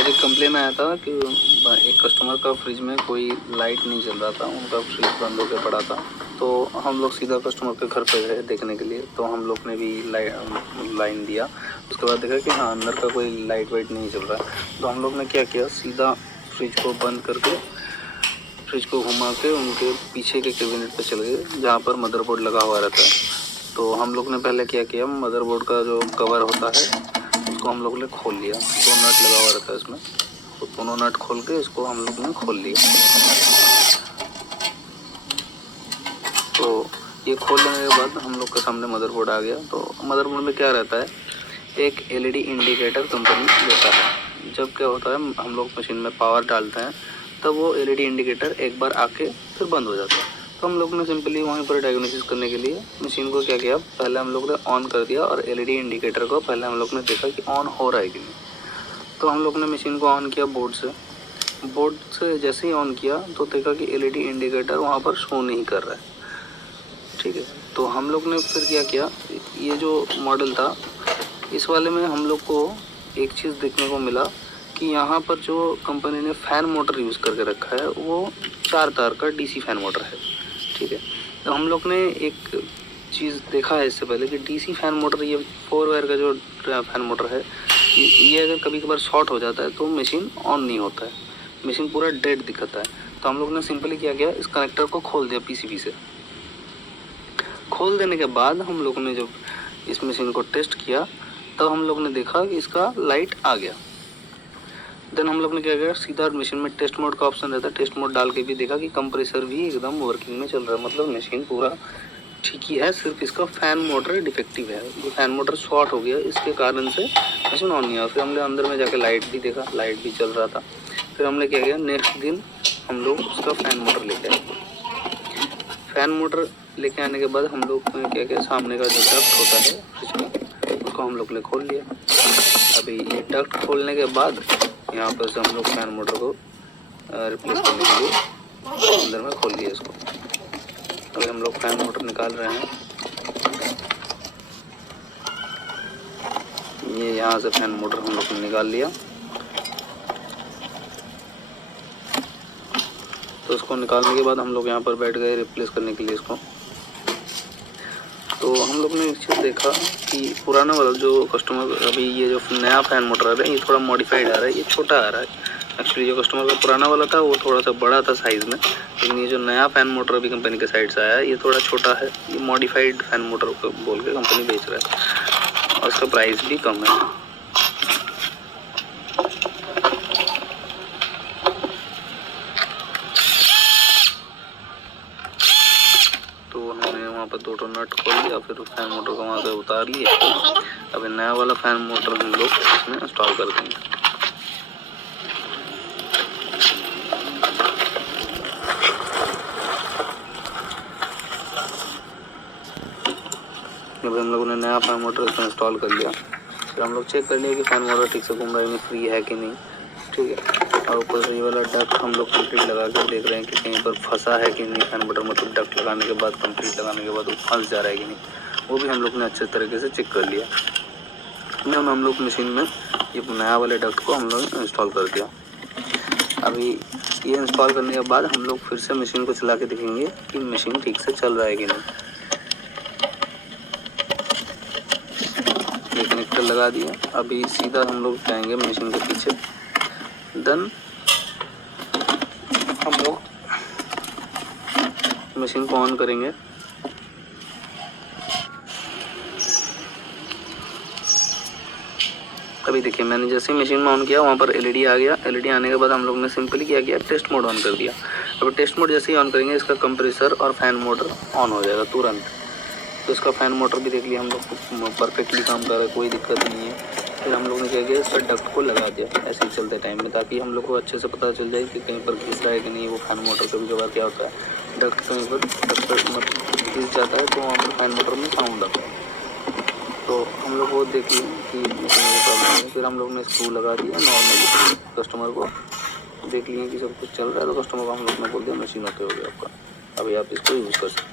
आज एक कंप्लेन आया था कि एक कस्टमर का फ्रिज में कोई लाइट नहीं चल रहा था, उनका फ्रिज बंद होकर पड़ा था। तो हम लोग सीधा कस्टमर के घर पे गए देखने के लिए। तो हम लोग ने भी लाइन दिया। उसके बाद देखा कि हाँ अंदर का कोई लाइट वाइट नहीं चल रहा है। तो हम लोग ने क्या किया, सीधा फ्रिज को बंद करके फ्रिज को घुमा के उनके पीछे के कैबिनेट पे चल गए जहाँ पर मदरबोर्ड लगा हुआ रहता है। तो हम लोग ने पहले क्या किया, मदरबोर्ड का जो कवर होता है उसको हम लोग ने खोल लिया। 2 नट लगा हुआ रहता है इसमें, तो दोनों नट खोल के इसको हम लोग ने खोल लिया। तो ये खोल लेने के बाद हम लोग के सामने मदरबोर्ड आ गया। तो मदरबोर्ड में क्या रहता है, एक एलईडी इंडिकेटर कंपनी देता है। जब क्या होता है, हम लोग मशीन में पावर डालते हैं तब वो एलईडी इंडिकेटर एक बार आके फिर बंद हो जाता है। तो हम लोग ने सिंपली वहीं पर डायग्नोसिस करने के लिए मशीन को क्या किया, पहले हम लोग ने ऑन कर दिया और एलईडी इंडिकेटर को पहले हम लोग ने देखा कि ऑन हो रहा है कि नहीं। तो हम लोग ने मशीन को ऑन किया बोर्ड से जैसे ही ऑन किया तो देखा कि एलईडी इंडिकेटर वहाँ पर शो नहीं कर रहा है। ठीक है, तो हम लोग ने फिर क्या किया, ये जो मॉडल था इस वाले में हम लोग को एक चीज़ देखने को मिला कि यहाँ पर जो कंपनी ने फ़ैन मोटर यूज़ करके रखा है वो 4 तार का डीसी फ़ैन मोटर है। ठीक है, तो हम लोग ने एक चीज़ देखा है इससे पहले कि डीसी फ़ैन मोटर, ये 4 वायर का जो फ़ैन मोटर है, ये अगर कभी कभार शॉर्ट हो जाता है तो मशीन ऑन नहीं होता है, मशीन पूरा डेड दिखता है। तो हम लोग ने सिंपली क्या किया, इस कनेक्टर को खोल दिया पीसीबी से। खोल देने के बाद हम लोग ने जब इस मशीन को टेस्ट किया तब हम लोग ने देखा कि इसका लाइट आ गया। देन हम लोग ने क्या किया, सीधा मशीन में टेस्ट मोड का ऑप्शन रहता है, टेस्ट मोड डाल के भी देखा कि कंप्रेसर भी एकदम वर्किंग में चल रहा है, मतलब मशीन पूरा ठीक ही है। सिर्फ इसका फ़ैन मोटर डिफेक्टिव है, ये फ़ैन मोटर शॉर्ट हो गया, इसके कारण से मशीन ऑन नहीं हुआ। फिर हमने अंदर में जाके लाइट भी देखा, लाइट भी चल रहा था। फिर हमने क्या किया, नेक्स्ट दिन हम लोग उसका फ़ैन मोटर लेके आए। फ़ैन मोटर लेके आने के बाद हम लोग ने क्या किया, सामने का जो डक्ट होता है फ्रिज का उसको हम लोग ने खोल लिया। अभी ये डक्ट खोलने के बाद यहाँ पर से हम लोग फ़ैन मोटर को रिप्लेस करने के लिए अंदर में खोल लिया इसको। अभी हम लोग फ़ैन मोटर निकाल रहे हैं। ये यहाँ से फ़ैन मोटर हम लोग ने निकाल लिया। तो इसको निकालने के बाद हम लोग यहाँ पर बैठ गए रिप्लेस करने के लिए इसको। तो हम लोग ने एक चीज़ देखा कि पुराना वाला जो कस्टमर, अभी ये जो नया फ़ैन मोटर आ रहा है ये थोड़ा मॉडिफाइड आ रहा है, ये छोटा आ रहा है। एक्चुअली जो कस्टमर का पुराना वाला था वो थोड़ा सा बड़ा था साइज़ में, लेकिन ये जो नया फ़ैन मोटर अभी कंपनी के साइड से आया है ये थोड़ा छोटा है। ये मॉडिफाइड फ़ैन मोटर को बोल के कंपनी बेच रहा है और इसका प्राइस भी कम है। तो हमने वहाँ पर 2 नट खोल लिया, फिर फ़ैन मोटर को वहाँ से उतार लिए। अभी नया वाला फ़ैन मोटर हम लोग इसमें इंस्टॉल कर देंगे। अभी हम लोगों ने नया फ़ैन मोटर इसमें इंस्टॉल कर लिया। फिर हम लोग चेक कर लिया कि फ़ैन मोटर ठीक से घूम रहा है, फ्री है कि नहीं। ठीक है, और ऊपर से ये वाला डक्ट हम लोग कंप्लीट लगा कर देख रहे हैं कि कहीं पर फंसा है कि नहीं फ़ैन मोटर, मतलब डक्ट लगाने के बाद, कंप्लीट लगाने के बाद वो फंस जा रहा है कि नहीं, वो भी हम लोग ने अच्छे तरीके से चेक कर लिया। हम लोग मशीन में ये नया वाले डक्ट को हम लोग इंस्टॉल कर दिया। अभी ये इंस्टॉल करने के बाद हम लोग फिर से मशीन को चला के देखेंगे कि मशीन ठीक से चल रहा है कि नहीं। ये कनेक्टर लगा दिया। अभी सीधा हम लोग जाएंगे मशीन के पीछे। देन हम लोग मशीन को ऑन करेंगे। अभी देखिए मैंने जैसे ही मशीन में ऑन किया वहाँ पर एलईडी आ गया। एलईडी आने के बाद हम लोग ने सिंपली क्या किया, टेस्ट मोड ऑन कर दिया। अब टेस्ट मोड जैसे ही ऑन करेंगे इसका कंप्रेसर और फ़ैन मोटर ऑन हो जाएगा तुरंत। तो इसका फ़ैन मोटर भी देख लिया हम लोग परफेक्टली काम कर रहा है, कोई दिक्कत नहीं है। फिर हम लोग ने क्या किया, इसका डक्ट को लगा दिया ऐसे ही चलते टाइम में, ताकि हम लोग को अच्छे से पता चल जाए कि कहीं पर घिस रहा है कि नहीं। वो फ़ैन मोटर कभी कभार क्या होता है, डक्ट कहीं पर घिस जाता है तो वहाँ पर फ़ैन मोटर में साउंड आता है। तो हम लोग वो देख लिए कि मशीन में प्रॉब्लम है। फिर हम लोग ने स्क्रू लगा दिया नॉर्मली, कस्टमर को देख लिए कि सब कुछ चल रहा है। तो कस्टमर को हम लोग ने बोल दिया मशीन ओके हो गया आपका, अभी आप इसको यूज़ कर सकते हैं।